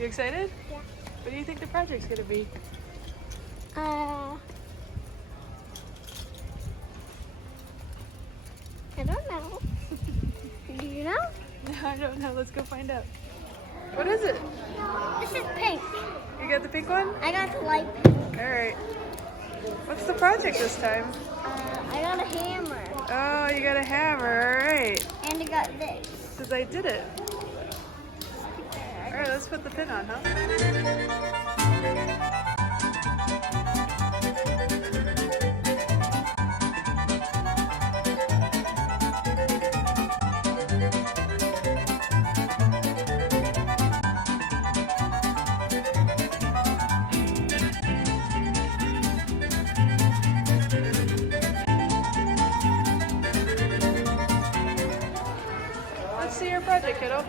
You excited? Yeah. What do you think the project's gonna be? I don't know. Do you know? No, I don't know. Let's go find out. What is it? This is pink. You got the pink one? I got the light pink. All right. What's the project this time? I got a hammer. Oh, you got a hammer. All right. And I got this. Because I did it. All right, let's put the pin on, huh? Let's see your project, kiddo.